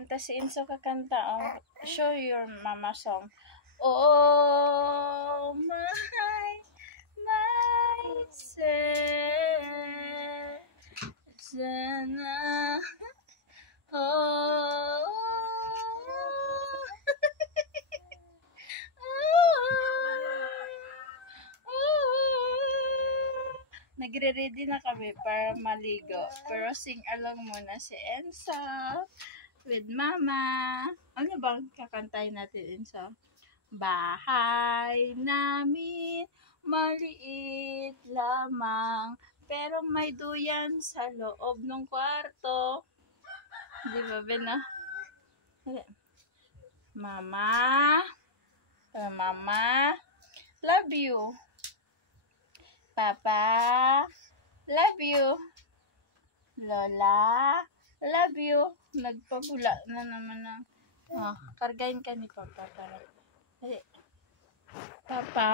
Kanta si Enzo kakanta. Oh. Show your mama song. Oh, my Sana. Oh. Nagre-ready na kami para maligo. Pero sing along muna si Enzo with Mama. Ano bang kakantahin natin, Enzo? Bahay namin maliit lamang pero may duyan sa loob ng kwarto. Di ba, Bena? Mama, Mama, love you. Papa, love you. Lola, love you. Nagpabula na naman ng... Oh, kargahin ka ni Papa para... Papa,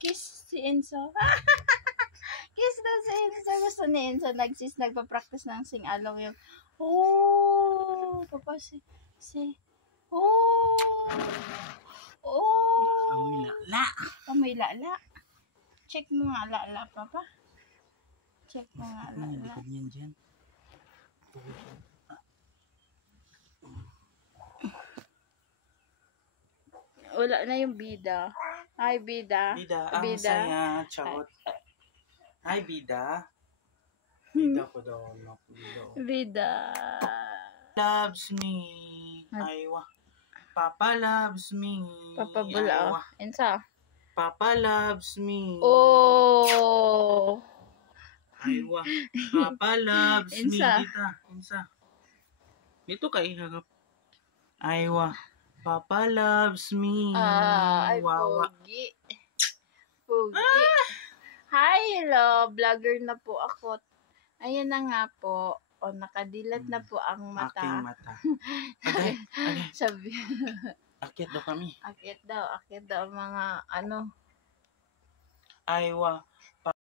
kiss si Enzo. Kiss daw si Enzo. Gusto ni Enzo. Nagpa-practice ng sing-along yung... Oh, Papa, oh, Amoy lala. Amoy lala. Check mo nga lala, Papa. Check mo nga lala. Hindi ko niyan dyan. Wala na yung bida. Hi, bida. Bida, ang saya. Charot. Hi, bida. Bida ko daw. Bida. Loves me. Aywa. Papa loves me. Papa bula. Ensa? Papa loves me. Oh. Aywa. Papa loves me. Ensa? Ensa. Dito ka ihagap. Aywa. Papa loves me. Ay, Wawa. pogi. Pogi. Hi, hello. Vlogger na po ako. Ayan na nga po. O, nakadilat na po ang mata. Aking mata. Okay. Sabi. Akit daw kami. Akit daw mga ano. Aywa.